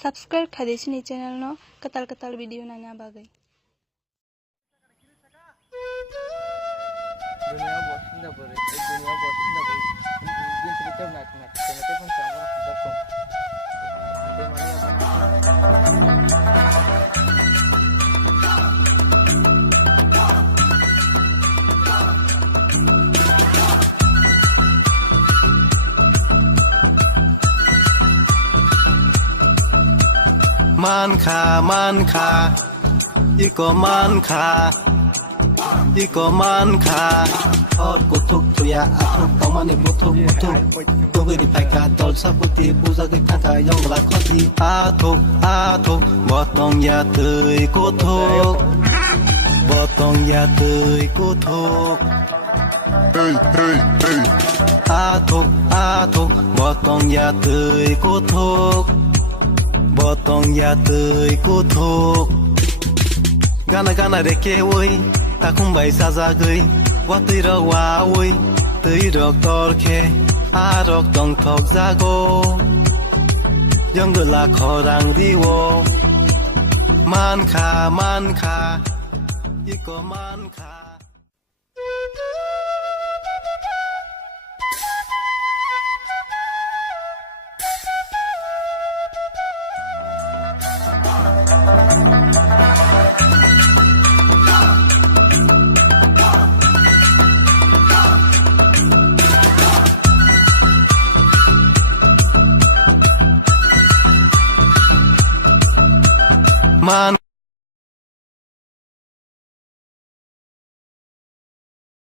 Subscribe khade sini channel no katal video nanya bagai. Dunia bos tidak boleh, dunia bos tidak boleh. Dia cerita nak, karena dia pun sama orang kosong. Ada mana man kha iko man kha hot kutuk tuya atuk tamani butuk tugiri paika tol saputi buza ge kaka yong la khoti atuk botong ya tui kutuk hey atuk botong ya tui kutuk botong ya tui kutuk gana reke oi takung bai saja gei watui rok wa oi tui rok torke arok dong thok jago yonggla khorang riwo man kha iko man kha man